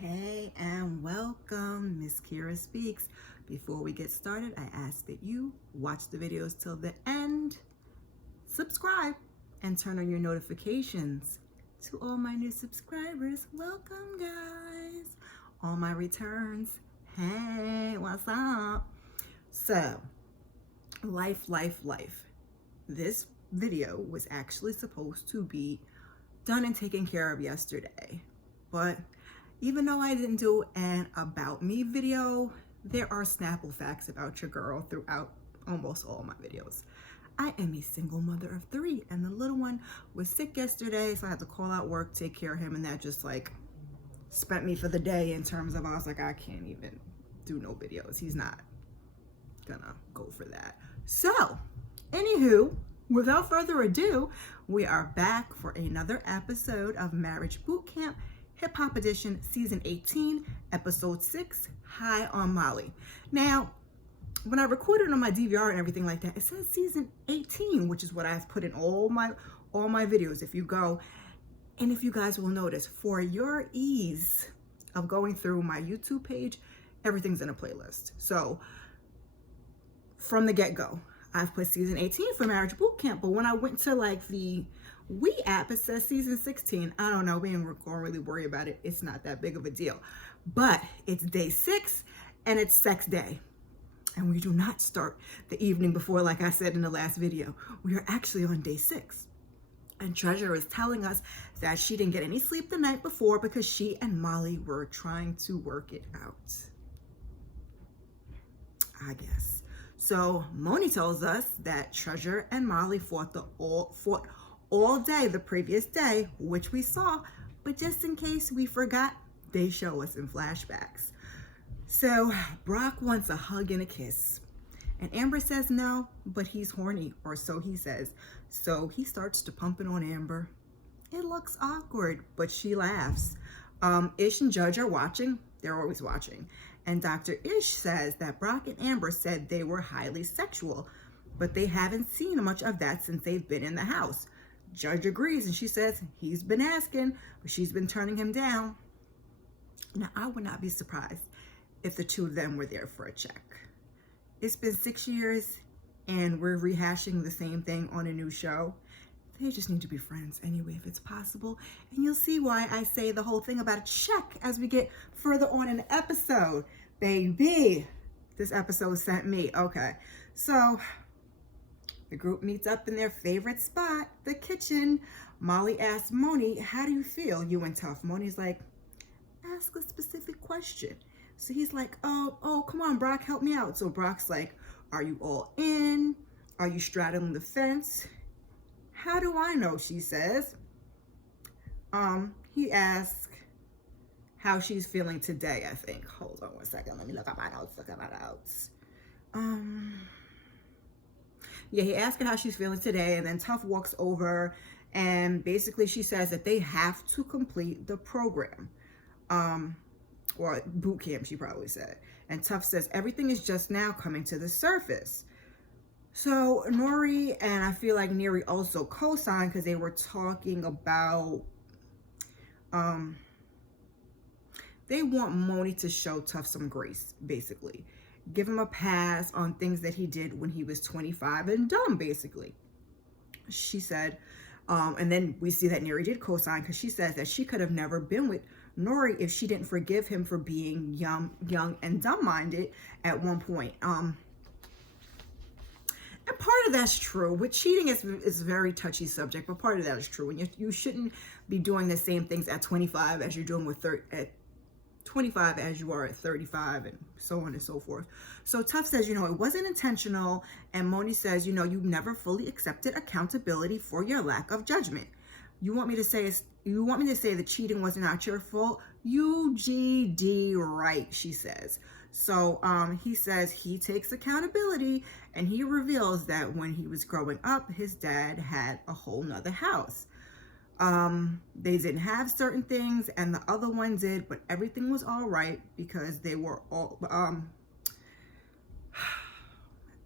Hey and welcome, msKIRAspeaks. Before we get started, I ask that you watch the videos till the end, subscribe, and turn on your notifications. To all my new subscribers, welcome guys. All my returns, hey, what's up? So, life. This video was actually supposed to be done and taken care of yesterday, but even though I didn't do an about me video, there are Snapple facts about your girl throughout almost all my videos. I am a single mother of 3, and the little one was sick yesterday, so I had to call out work, take care of him, and that just like spent me for the day in terms of I was like, I can't even do no videos. He's not gonna go for that. So, anywho, without further ado, we are back for another episode of Marriage Bootcamp Hip Hop Edition, Season 18, Episode 6, High on Molly. Now, when I recorded on my DVR and everything like that, it says Season 18, which is what I've put in all my videos. If you go, and if you guys will notice, for your ease of going through my YouTube page, everything's in a playlist. So, from the get-go, I've put Season 18 for Marriage Bootcamp, but when I went to like the WE app, it says Season 16. I don't know, we ain't gonna really worry about it. It's not that big of a deal. But it's day 6 and it's sex day. And we do not start the evening before, like I said in the last video. We are actually on day 6. And Treasure is telling us that she didn't get any sleep the night before because she and Molly were trying to work it out, I guess. So Monie tells us that Treasure and Molly fought all day the previous day, which we saw, but just in case we forgot, they show us in flashbacks. So Brock wants a hug and a kiss, and Amber says no, but he's horny, or so he says. So he starts to pump it on Amber. It looks awkward, but she laughs. Ish and Judge are watching. They're always watching. And Dr. Ish says that Brock and Amber said they were highly sexual, but they haven't seen much of that since they've been in the house. Judge agrees, and she says he's been asking, but she's been turning him down. Now, I would not be surprised if the two of them were there for a check. It's been 6 years, and we're rehashing the same thing on a new show. They just need to be friends anyway, if it's possible. And you'll see why I say the whole thing about a check as we get further on in the episode. Baby, this episode sent me. Okay, so the group meets up in their favorite spot, the kitchen. Molly asks Monie, how do you feel, you and Tuff? Monie's like, ask a specific question. So he's like, oh, come on, Brock, help me out. So Brock's like, are you all in? Are you straddling the fence? How do I know, she says. He asks how she's feeling today, I think. Hold on one second, let me look at my notes, Yeah, he asked her how she's feeling today, and then Tuff walks over, and basically she says that they have to complete the program. Or boot camp, she probably said. And Tuff says, everything is just now coming to the surface. So Nori and I feel like Neri also co-signed because they were talking about, they want Monie to show Tuff some grace, basically. Give him a pass on things that he did when he was 25 and dumb, basically. She said, and then we see that Neri did co-sign because she says that she could have never been with Nori if she didn't forgive him for being young and dumb-minded at one point. And part of that's true. With cheating, is a very touchy subject, but part of that is true. And you shouldn't be doing the same things at 25 as you're doing at 25 as you are at 35, and so on and so forth. So Tuff says, it wasn't intentional, and Monie says, you never fully accepted accountability for your lack of judgment. You want me to say the cheating was not your fault? UGD right, she says. So he says he takes accountability, and he reveals that when he was growing up, his dad had a whole nother house. They didn't have certain things, and the other one did, but everything was all right because they were all,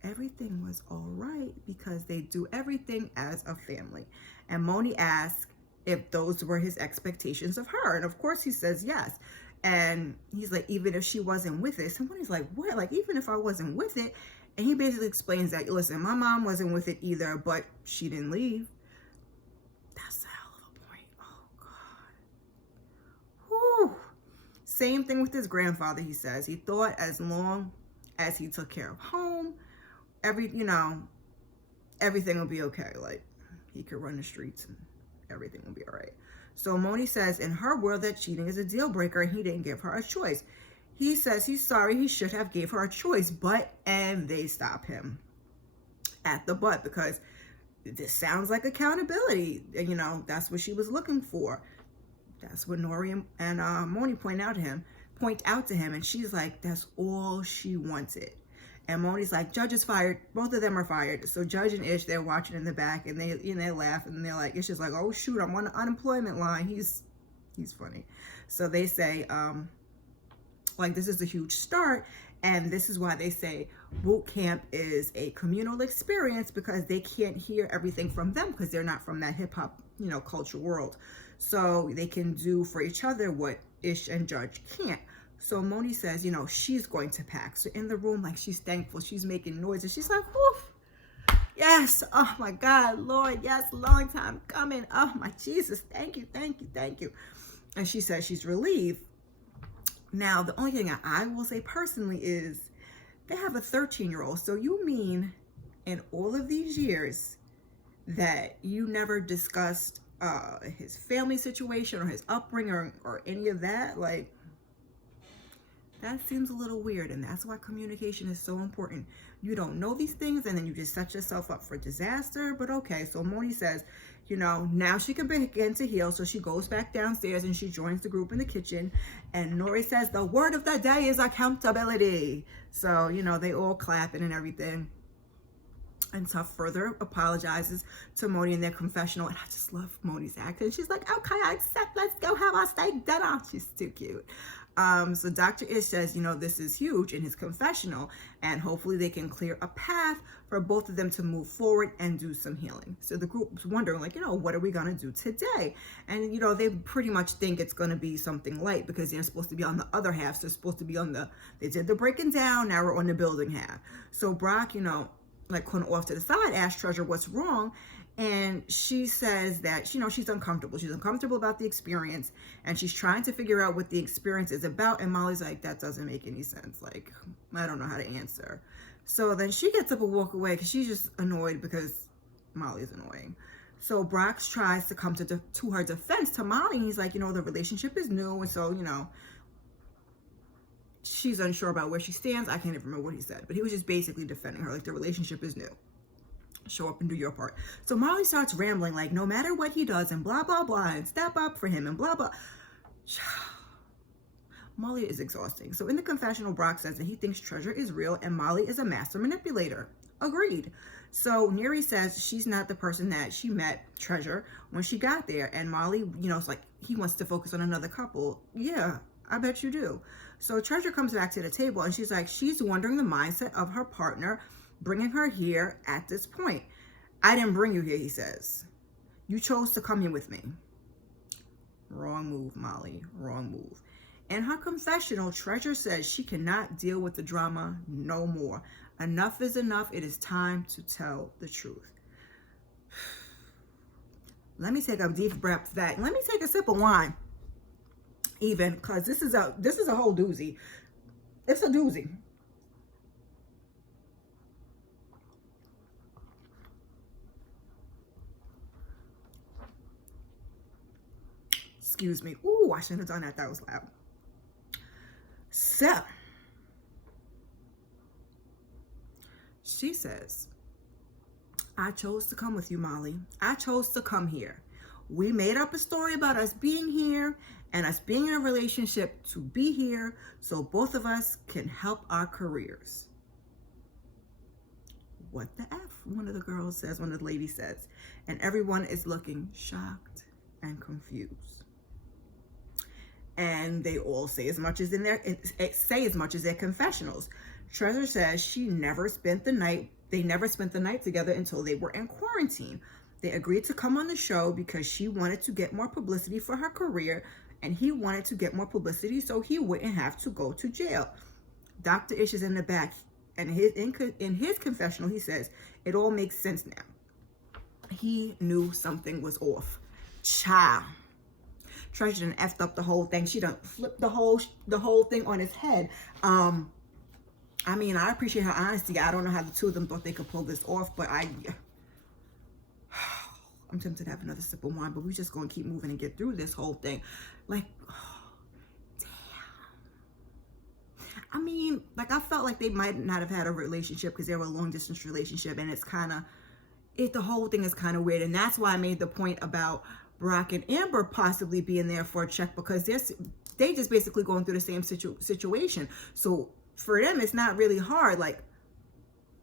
everything was all right because they do everything as a family. And Monie asks if those were his expectations of her, and of course he says yes. And he's like, even if she wasn't with it. Somebody's like, what? Like, even if I wasn't with it? And he basically explains that, listen, my mom wasn't with it either, but she didn't leave. That's a hell of a point. Oh, God. Whew. Same thing with his grandfather, he says. He thought as long as he took care of home, everything will be okay. Like, he could run the streets and everything will be all right. So Monie says in her world that cheating is a deal breaker and he didn't give her a choice. He says he's sorry, he should have gave her a choice, and they stop him at the but, because this sounds like accountability. And, that's what she was looking for. That's what Nori and Monie point out to him. And she's like, that's all she wanted. And Monie's like, Judge is fired. Both of them are fired. So Judge and Ish, they're watching in the back, and they laugh, and they're like, Ish is like, oh shoot, I'm on the unemployment line. He's funny. So they say, like, this is a huge start, and this is why they say boot camp is a communal experience, because they can't hear everything from them because they're not from that hip hop, culture world. So they can do for each other what Ish and Judge can't. So Monie says, she's going to pack. So in the room, like, she's thankful. She's making noises. She's like, woof. Yes. Oh, my God, Lord. Yes. Long time coming. Oh, my Jesus. Thank you. Thank you. Thank you. And she says she's relieved. Now, the only thing I will say personally is they have a 13-year-old. So you mean in all of these years that you never discussed his family situation or his upbringing or any of that? Like, that seems a little weird, and that's why communication is so important. You don't know these things, and then you just set yourself up for disaster. But okay, so Monie says, now she can begin to heal. So she goes back downstairs and she joins the group in the kitchen. And Nori says the word of the day is accountability. So, they all clapping and everything. And Tuff further apologizes to Monie in their confessional. And I just love Monie's accent. She's like, okay, I accept. Let's go have our steak dinner. She's too cute. So Dr. Ish says, this is huge in his confessional, and hopefully they can clear a path for both of them to move forward and do some healing. So the group's wondering, like, what are we going to do today? And, they pretty much think it's going to be something light, because they're supposed to be on the other half. So they're supposed to be they did the breaking down. Now we're on the building half. So Brock, like, kind of off to the side, asks Treasure what's wrong. And she says that, she's uncomfortable. She's uncomfortable about the experience, and she's trying to figure out what the experience is about. And Molly's like, that doesn't make any sense. Like, I don't know how to answer. So then she gets up and walk away because she's just annoyed because Molly's annoying. So Brock tries to come to her defense to Molly. And he's like, the relationship is new. And so, she's unsure about where she stands. I can't even remember what he said, but he was just basically defending her. Like, the relationship is new. Show up and do your part. So Molly starts rambling, like, no matter what he does and blah, blah, blah, and step up for him and blah, blah. Molly is exhausting. So in the confessional, Brock says that he thinks Treasure is real and Molly is a master manipulator. Agreed. So Neri says she's not the person that she met Treasure when she got there. And Molly, it's like he wants to focus on another couple. Yeah, I bet you do. So Treasure comes back to the table and she's like, she's wondering the mindset of her partner bringing her here at this point. I didn't bring you here, he says. You chose to come here with me. Wrong move, Molly. Wrong move. In her confessional, Treasure says she cannot deal with the drama no more. Enough is enough. It is time to tell the truth. Let me take a deep breath back. Let me take a sip of wine. Even, because this is a whole doozy. It's a doozy. Excuse me. Ooh, I shouldn't have done that. That was loud. So, she says, I chose to come with you, Molly. I chose to come here. We made up a story about us being here and us being in a relationship to be here so both of us can help our careers. What the F? One of the girls says, one of the ladies says, and everyone is looking shocked and confused. And they all say as much as their confessionals. Treasure says they never spent the night together until they were in quarantine. They agreed to come on the show because she wanted to get more publicity for her career and he wanted to get more publicity so he wouldn't have to go to jail. Dr. Ish is in the back, and in his confessional, he says, it all makes sense now. He knew something was off. Child. Treasure done effed up the whole thing. She done flipped the whole thing on his head. I mean, I appreciate her honesty. I don't know how the two of them thought they could pull this off, but I'm tempted to have another sip of wine, but we're just going to keep moving and get through this whole thing. Like, oh, damn. I mean, like, I felt like they might not have had a relationship because they were a long distance relationship, and it's kind of, the whole thing is kind of weird. And that's why I made the point about Brock and Amber possibly being there for a check, because they just basically going through the same situation. So for them, it's not really hard. Like,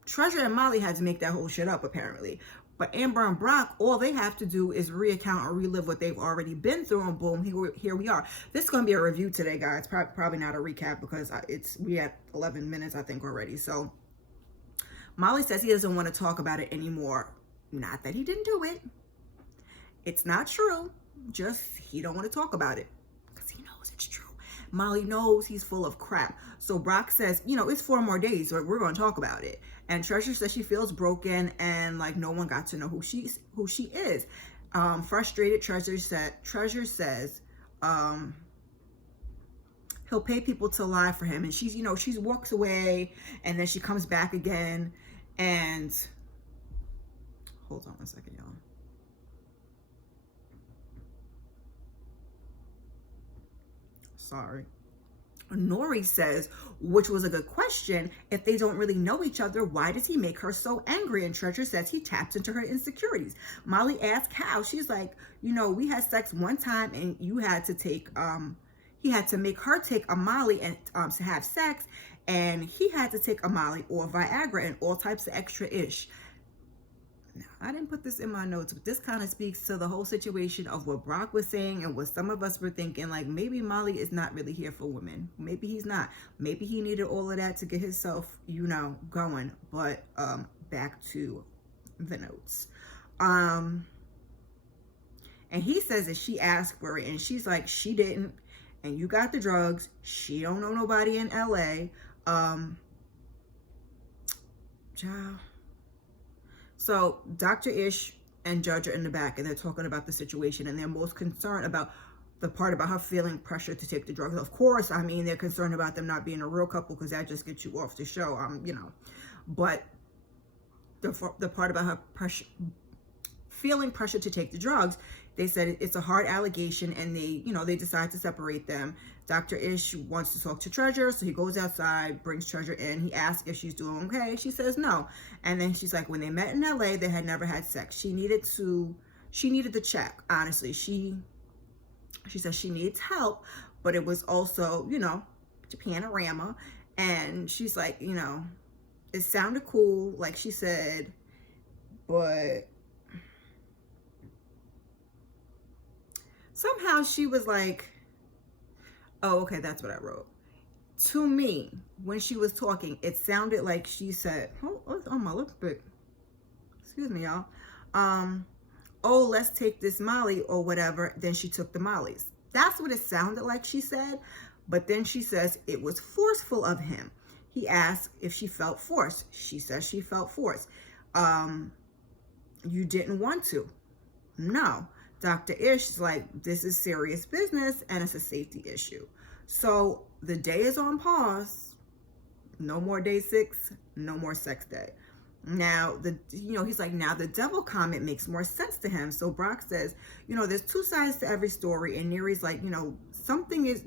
Treasure and Molly had to make that whole shit up, apparently. But Amber and Brock, all they have to do is recount or relive what they've already been through, and boom, here we are. This is going to be a review today, guys. Probably not a recap, because we at 11 minutes, I think, already. So Molly says he doesn't want to talk about it anymore. Not that he didn't do it. It's not true. Just he don't want to talk about it because he knows it's true. Molly knows he's full of crap. So Brock says, it's 4 more days, so we're going to talk about it. And Treasure says she feels broken and like no one got to know who she is. Frustrated, Treasure says he'll pay people to lie for him. And she walks away, and then she comes back again. And hold on one second, y'all. Sorry. Nori says, which was a good question, if they don't really know each other, why does he make her so angry? And Treasure says he taps into her insecurities. Molly asks how. She's like, we had sex one time, and you had to take, he had to make her take a Molly and to have sex, and he had to take a Molly or Viagra and all types of extra ish. Now, I didn't put this in my notes, but this kind of speaks to the whole situation of what Brock was saying and what some of us were thinking, like maybe Molly is not really here for women. Maybe he's not. Maybe he needed all of that to get himself, going. But back to the notes. And he says that she asked for it, and she's like, she didn't. And you got the drugs. She don't know nobody in LA. So Dr. Ish and Judge are in the back, and they're talking about the situation, and they're most concerned about the part about her feeling pressure to take the drugs. Of course, I mean, they're concerned about them not being a real couple, because that just gets you off the show, But the part about her feeling pressure to take the drugs, they said it's a hard allegation, and they decide to separate them. Dr. Ish wants to talk to Treasure, so he goes outside, brings Treasure in. He asks if she's doing okay. She says no. And then she's like, when they met in LA, they had never had sex. She needed the check, honestly. She says she needs help, but it was also, Japanorama. And she's like, it sounded cool, like she said, but somehow she was like, oh, okay, that's what I wrote. To me, when she was talking, it sounded like she said, oh, my lips big. Excuse me, y'all. Oh, let's take this Molly or whatever. Then she took the Mollies. That's what it sounded like she said. But then she says it was forceful of him. He asked if she felt forced. She says she felt forced. You didn't want to. No. Dr. Ish is like, this is serious business, and it's a safety issue. So the day is on pause. No more day 6, no more sex day. Now, he's like, now the devil comment makes more sense to him. So Brock says, there's 2 sides to every story. And Neri's like, something is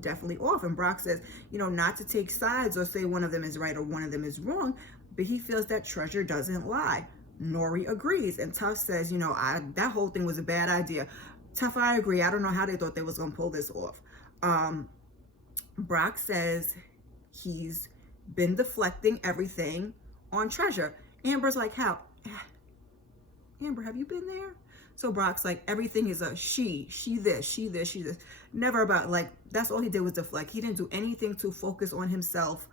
definitely off. And Brock says, not to take sides or say one of them is right or one of them is wrong, but he feels that Treasure doesn't lie. Nori agrees, and Tuff says, that whole thing was a bad idea. Tuff, I agree. I don't know how they thought they was going to pull this off. Brock says he's been deflecting everything on Treasure. Amber's like, how? Amber, have you been there? So Brock's like, everything is a she this. Never about, like, that's all he did was deflect. He didn't do anything to focus on himself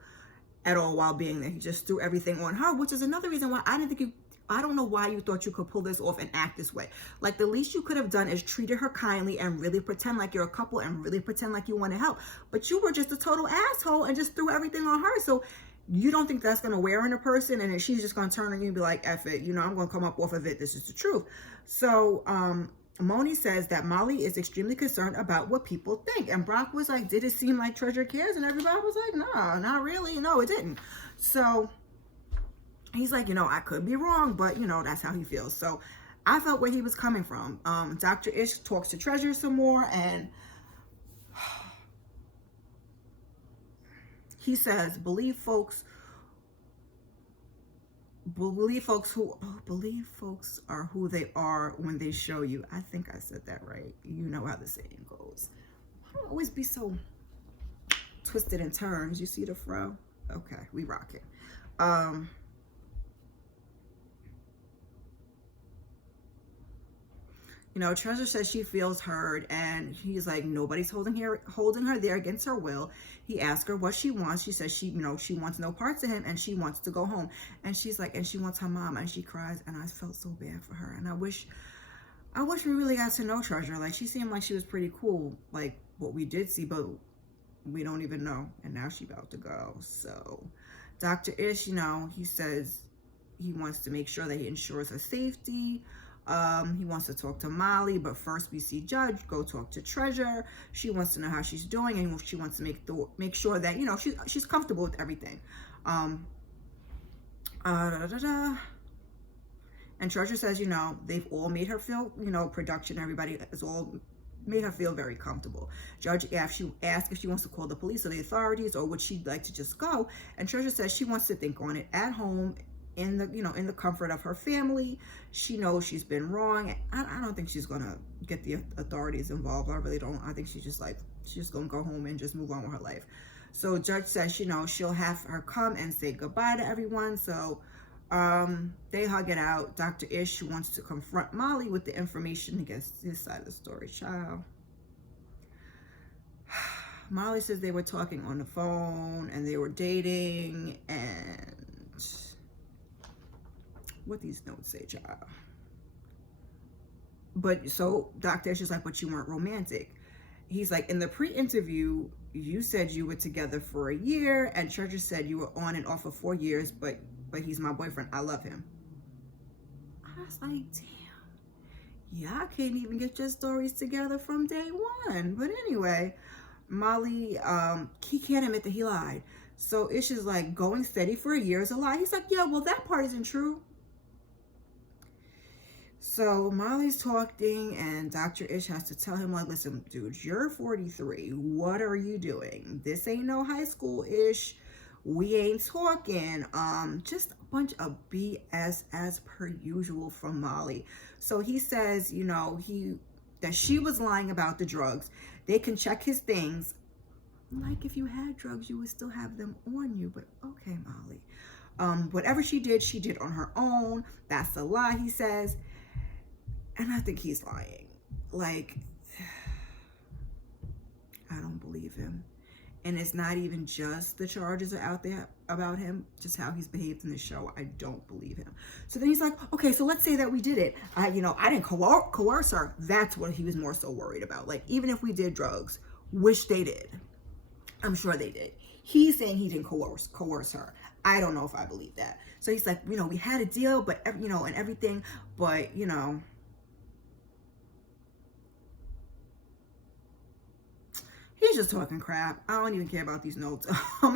at all while being there. He just threw everything on her, which is another reason why I didn't think I don't know why you thought you could pull this off and act this way. Like, the least you could have done is treated her kindly and really pretend like you're a couple and really pretend like you want to help. But you were just a total asshole and just threw everything on her. So you don't think that's going to wear on a person, and then she's just going to turn on you and be like, F it, you know, I'm going to come up off of it. This is the truth. So Monie says that Molly is extremely concerned about what people think. And Brock was like, did it seem like Treasure cares? And everybody was like, no, not really. No, it didn't. So he's like, you know, I could be wrong, but, you know, that's how he feels. So I felt where he was coming from. Dr. Ish talks to Treasure some more, and he says, believe folks are who they are when they show you. I think I said that right. You know how the saying goes. I don't always be so twisted in terms. You see the fro? Okay, we rock it. You know, Treasure says she feels heard, and he's like, nobody's holding her there against her will. He asked her what she wants. She says she wants no parts of him, and she wants to go home. And she's like, and she wants her mom, and she cries, and I felt so bad for her. And I wish we really got to know Treasure. Like, she seemed like she was pretty cool, like what we did see, but we don't even know. And now she's about to go. So Dr. Ish, you know, he says he wants to make sure that he ensures her safety. He wants to talk to Molly, but first we see Judge go talk to Treasure. She wants to know how she's doing, and she wants to make sure that, you know, she's comfortable with everything. And Treasure says, you know, they've all made her feel, you know, production, everybody has all made her feel very comfortable. Judge asked if she wants to call the police or the authorities, or would she like to just go? And Treasure says she wants to think on it at home, in the comfort of her family. She knows she's been wrong. I don't think she's gonna get the authorities involved. I really don't. I think she's just gonna go home and just move on with her life. So Judge says, you know, she'll have her come and say goodbye to everyone. So they hug it out. Dr. Ish wants to confront Molly with the information against his side of the story. Child. Molly says they were talking on the phone and they were dating, and what these notes say, child. But so Dr. Ish is like, but you weren't romantic. He's like, in the pre-interview, you said you were together for a year, and Treasure said you were on and off for 4 years, but he's my boyfriend. I love him. I was like, damn, y'all can't even get your stories together from day one. But anyway, Molly, he can't admit that he lied. So Ish is like, going steady for a year is a lie. He's like, yeah, well, that part isn't true. So Molly's talking, and Dr. Ish has to tell him, like, listen, dude, you're 43. What are you doing? This ain't no high school Ish. We ain't talking. Just a bunch of BS as per usual from Molly. So he says, you know, that she was lying about the drugs. They can check his things. Like, if you had drugs, you would still have them on you. But okay, Molly. Whatever she did on her own. That's a lie, he says. And I think he's lying. Like, I don't believe him. And it's not even just the charges are out there about him, just how he's behaved in the show. I don't believe him. So then he's like, okay, so let's say that we did it. I didn't coerce her. That's what he was more so worried about. Like, even if we did drugs, which they did. I'm sure they did. He's saying he didn't coerce her. I don't know if I believe that. So he's like, you know, we had a deal, but, you know, and everything, but, you know, he's just talking crap. I don't even care about these notes.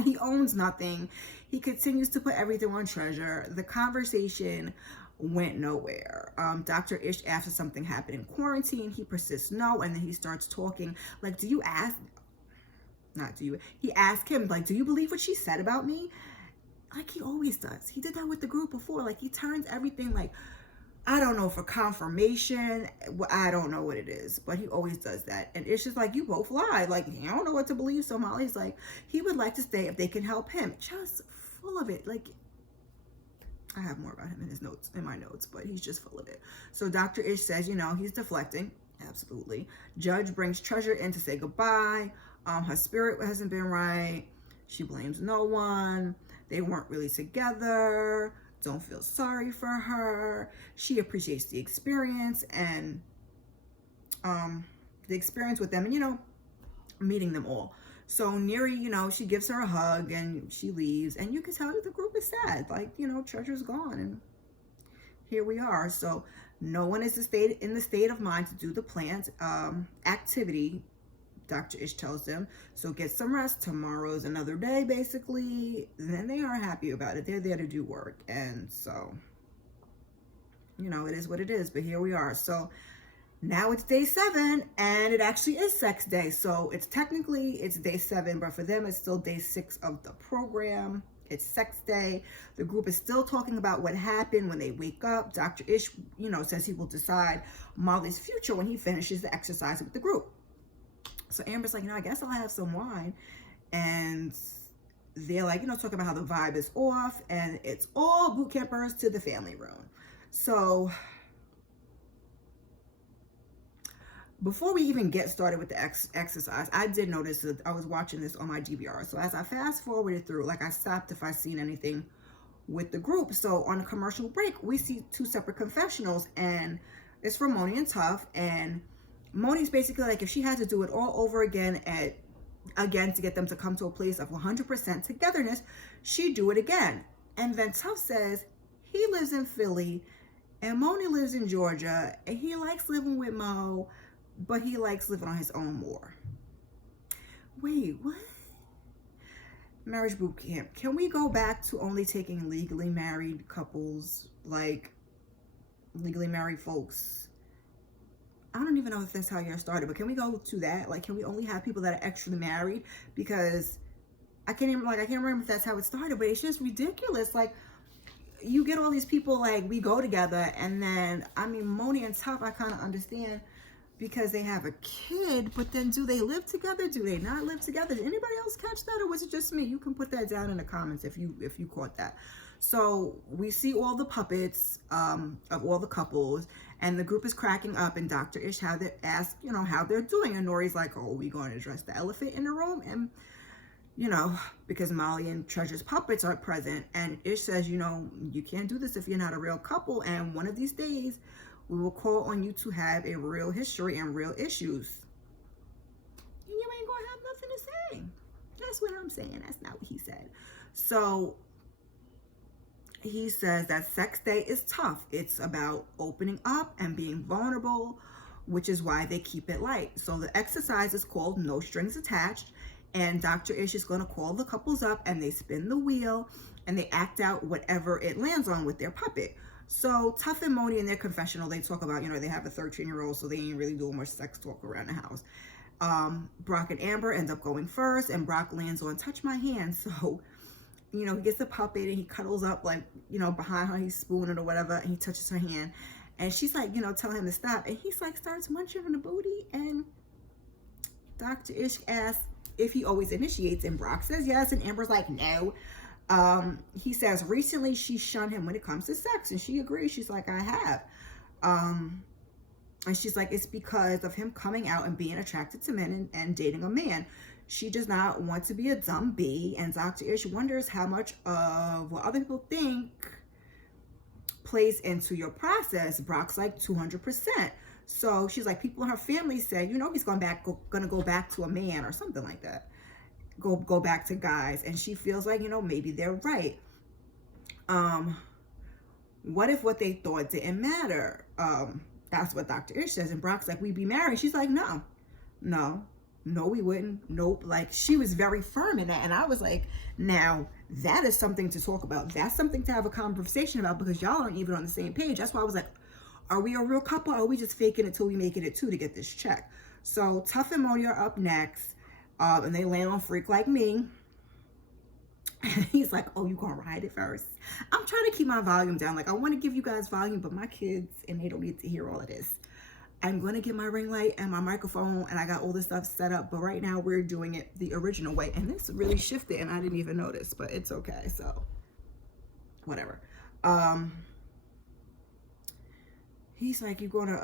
He owns nothing. He continues to put everything on Treasure. The conversation went nowhere. Dr. Ish asks if something happened in quarantine. He persists no, and then he starts talking. Like, he asked him, like, do you believe what she said about me? Like he always does. He did that with the group before. Like, he turns everything, like, I don't know, for confirmation. I don't know what it is, but he always does that. And it's just like, you both lied. Like, you don't know what to believe. So Molly's like, he would like to stay if they can help him. Just full of it. Like, I have more about him in my notes, but he's just full of it. So Dr. Ish says, you know, he's deflecting. Absolutely. Judge brings Treasure in to say goodbye. Her spirit hasn't been right. She blames no one. They weren't really together. don't feel sorry for her. She appreciates the experience and the experience with them, and, you know, meeting them all. So Neri, you know, she gives her a hug and she leaves, and you can tell the group is sad. Like, you know, Treasure's gone and here we are. So no one is in the state of mind to do the planned activity, Dr. Ish tells them. So get some rest. Tomorrow's another day, basically. And then they are happy about it. They're there to do work. And so, you know, it is what it is. But here we are. So now it's day 7, and it actually is sex day. So it's day 7, but for them it's still day 6 of the program. It's sex day. The group is still talking about what happened when they wake up. Dr. Ish, you know, says he will decide Molly's future when he finishes the exercise with the group. So Amber's like, you know, I guess I'll have some wine. And they're like, you know, talking about how the vibe is off, and it's all boot campers to the family room. So before we even get started with the exercise, I did notice that I was watching this on my DVR. So as I fast forwarded through, like, I stopped if I seen anything with the group. So on a commercial break, we see 2 separate confessionals, and it's from Monie and Tuff. And Monie's basically like, if she had to do it all over again to get them to come to a place of 100% togetherness, she'd do it again. And then Tuff says he lives in Philly and Monie lives in Georgia, and he likes living with Mo, but he likes living on his own more. Wait, what? Marriage boot camp. Can we go back to only taking legally married couples, like legally married folks? I don't even know if that's how y'all started, but can we go to that? Like, can we only have people that are extra married? Because I can't remember if that's how it started, but it's just ridiculous. Like, you get all these people, like, we go together, and then, I mean, Monie and Tuff, I kind of understand because they have a kid, but then do they live together? Do they not live together? Did anybody else catch that, or was it just me? You can put that down in the comments if you caught that. So we see all the puppets of all the couples, and the group is cracking up, and Dr. Ish asks, you know, how they're doing, and Nori's like, oh, we going to address the elephant in the room? And, you know, because Molly and Treasure's puppets are present, and Ish says, you know, you can't do this if you're not a real couple, and one of these days we will call on you to have a real history and real issues. And you ain't gonna have nothing to say. That's what I'm saying. That's not what he said. So he says that sex day is tough. It's about opening up and being vulnerable, which is why they keep it light. So the exercise is called No Strings Attached, and Dr. Ish is going to call the couples up, and they spin the wheel and they act out whatever it lands on with their puppet. So Tuff and Monie in their confessional, they talk about, you know, they have a 13-year-old, so they ain't really doing much sex talk around the house. Brock and Amber end up going first, and Brock lands on touch my hand. So, you know, he gets the puppet and he cuddles up, like, you know, behind her, he's spooning or whatever, and he touches her hand. And she's like, you know, telling him to stop. And he's like, starts munching on the booty. And Dr. Ish asks if he always initiates, and Brock says yes, and Amber's like, no. He says recently she shunned him when it comes to sex, and she agrees. She's like, I have. And she's like, it's because of him coming out and being attracted to men and dating a man. She does not want to be a dumb bee. And Dr. Ish wonders how much of what other people think plays into your process. Brock's like 200%. So she's like, people in her family said, you know, he's gonna go back to a man or something like that. Go back to guys. And she feels like, you know, maybe they're right. What if what they thought didn't matter? That's what Dr. Ish says. And Brock's like, we'd be married. She's like, no, we wouldn't. Nope. Like, she was very firm in that. And I was like, now that is something to talk about. That's something to have a conversation about, because y'all aren't even on the same page. That's why I was like, are we a real couple, or are we just faking it till we make it at 2 to get this check? So Tuff and Monie are up next. And they land on Freak Like Me. And he's like, oh, you gonna ride it first? I'm trying to keep my volume down. Like, I want to give you guys volume, but my kids, and they don't get to hear all of this. I'm going to get my ring light and my microphone, and I got all this stuff set up. But right now we're doing it the original way. And this really shifted, and I didn't even notice, but it's okay. So whatever. He's like, you're going to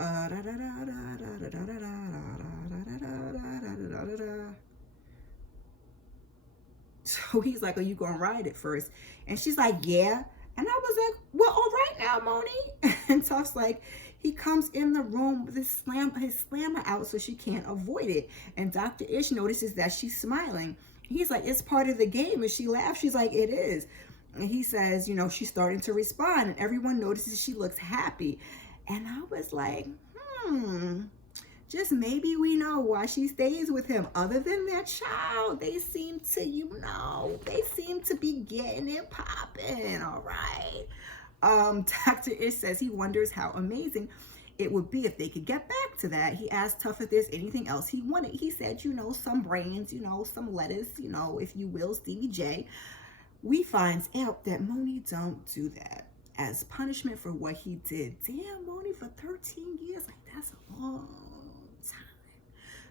So he's like, are you gonna ride it first? And she's like, yeah. And I was like, well, all right now, Monie. And Tuff's like, he comes in the room with his slammer out so she can't avoid it. And Dr. Ish notices that she's smiling. He's like, it's part of the game. And she laughs. She's like, it is. And he says, you know, she's starting to respond. And everyone notices she looks happy. And I was like, just maybe we know why she stays with him. Other than that child, they seem to, you know, they seem to be getting it popping, all right? Dr. Ish says he wonders how amazing it would be if they could get back to that. He asked Tuff if there's anything else he wanted. He said, you know, some brains, you know, some lettuce, you know, if you will, Stevie J. We find out that Monie don't do that as punishment for what he did. Damn, Monie, for 13 years, like that's a long time.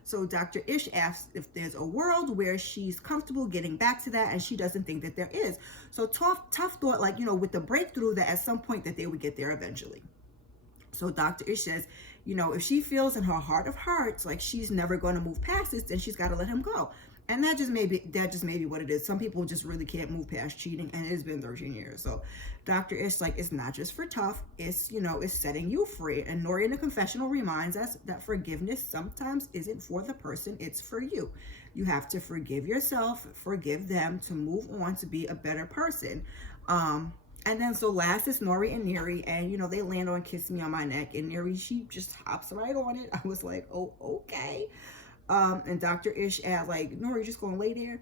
So Dr. Ish asks if there's a world where she's comfortable getting back to that, and she doesn't think that there is. So Tuff thought, like, you know, with the breakthrough, that at some point that they would get there eventually. So Dr. Ish says, you know, if she feels in her heart of hearts like she's never going to move past this, then she's got to let him go. And that just may be what it is. Some people just really can't move past cheating, and it's been 13 years. So Dr. Ish, like, it's not just for Tuff. It's, you know, it's setting you free. And Nori in the confessional reminds us that forgiveness sometimes isn't for the person, it's for you. You have to forgive yourself, forgive them to move on to be a better person. And then so last is Nori and Neri, and, you know, they land on Kiss Me on My Neck, and Neri, she just hops right on it. I was like, oh, okay. And Dr. Ish asked, like, Nori, just gonna lay there?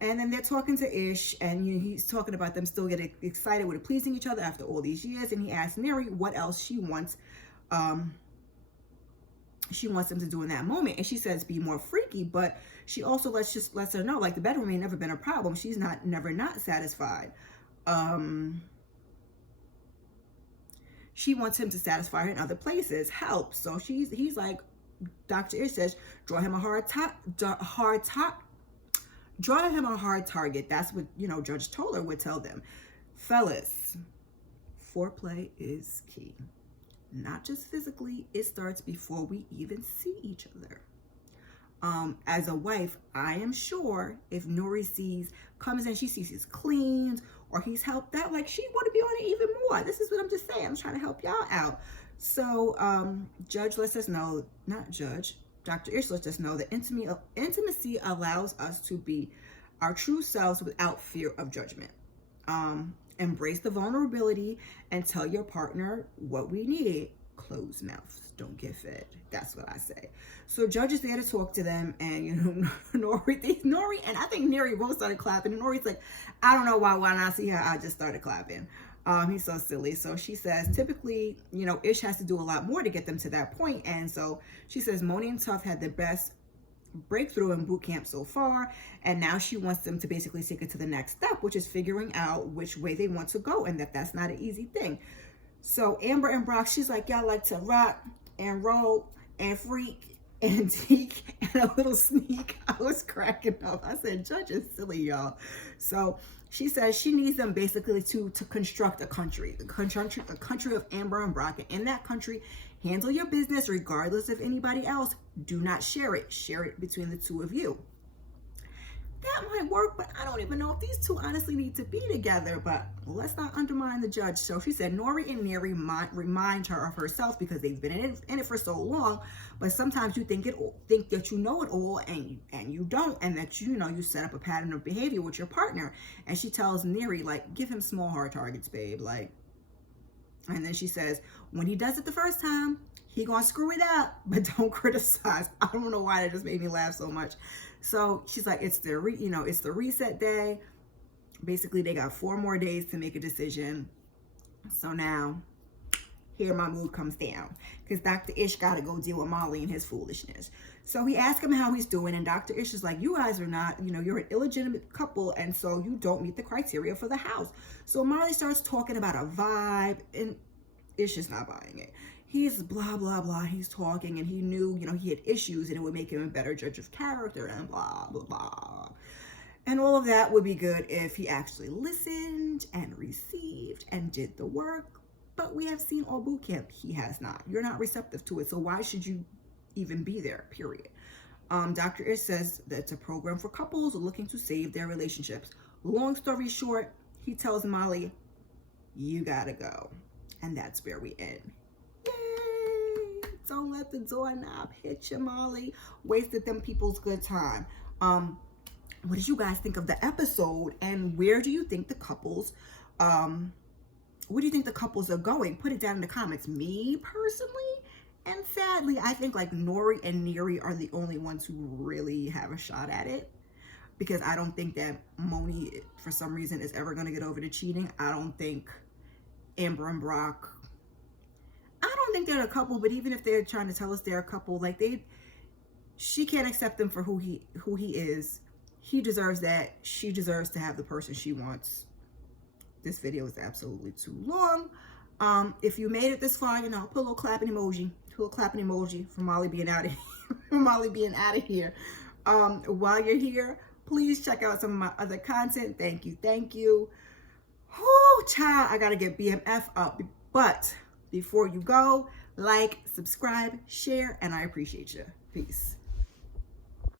And then they're talking to Ish, and, you know, he's talking about them still getting excited with pleasing each other after all these years. And he asked Neri what else she wants them to do in that moment. And she says, be more freaky, but she also lets her know, like, the bedroom ain't never been a problem. She's never not satisfied. She wants him to satisfy her in other places, help. So he's like, Dr. Ish says, draw him a hard target. That's what, you know, Judge Toller would tell them. Fellas, foreplay is key. Not just physically, it starts before we even see each other. As a wife, I am sure if Nori comes in, she sees he's cleaned or he's helped out, like, she want to be on it even more. This is what I'm just saying. I'm trying to help y'all out. So Judge lets us know, not Judge, Dr. Ish lets us know that intimacy allows us to be our true selves without fear of judgment. Embrace the vulnerability and tell your partner what we need. Closed mouths don't get fed. That's what I say. So Judge is there to talk to them, and, you know, Nori and I think Neri both started clapping, and Nori's like, I don't know why I see her, I just started clapping. He's so silly. So she says, typically, you know, Ish has to do a lot more to get them to that point. And so she says, Monie and Tuff had the best breakthrough in boot camp so far. And now she wants them to basically take it to the next step, which is figuring out which way they want to go, and that's not an easy thing. So Amber and Brock, she's like, y'all like to rock and roll and freak and teak and a little sneak. I was cracking up. I said, Judge is silly, y'all. So she says she needs them basically to construct a country of Amber and Brock. And in that country, handle your business regardless of anybody else. Do not share it. Share it between the two of you. That might work, but I don't even know if these two honestly need to be together. But let's not undermine the judge. So she said Nori and Neri remind her of herself because they've been in it for so long. But sometimes you think that you know it all, and you don't, and that you set up a pattern of behavior with your partner. And she tells Neri, like, give him small hard targets, babe. Like, and then she says, when he does it the first time, he gonna screw it up, but don't criticize. I don't know why that just made me laugh so much. So she's like, it's the reset day. Basically, they got 4 more days to make a decision. So now, here my mood comes down, because Dr. Ish got to go deal with Molly and his foolishness. So he asked him how he's doing, and Dr. Ish is like, you guys are not, you're an illegitimate couple, and so you don't meet the criteria for the house. So Molly starts talking about a vibe, and Ish is not buying it. He's blah, blah, blah. He's talking, and he knew, he had issues, and it would make him a better judge of character, and blah, blah, blah. And all of that would be good if he actually listened and received and did the work. But we have seen all boot camp. He has not. You're not receptive to it. So why should you even be there, period? Dr. Ish says that it's a program for couples looking to save their relationships. Long story short, he tells Molly, you gotta go. And that's where we end. Yay! Don't let the doorknob hit you, Molly. Wasted them people's good time. What did you guys think of the episode? And where do you think the couples, where do you think the couples are going? Put it down in the comments. Me, personally, and sadly, I think like Nori and Neri are the only ones who really have a shot at it. Because I don't think that Monie, for some reason, is ever going to get over the cheating. I don't think Amber and Brock, I don't think they're a couple, but even if they're trying to tell us they're a couple, like she can't accept him for who he is. He deserves that. She deserves to have the person she wants. This video is absolutely too long. If you made it this far, you know, put a little clapping emoji. Put a little clapping emoji for Molly being out of here. Molly being out of here. While you're here, please check out some of my other content. Thank you. Thank you. Oh, child, I got to get BMF up. But before you go, like, subscribe, share, and I appreciate you. Peace.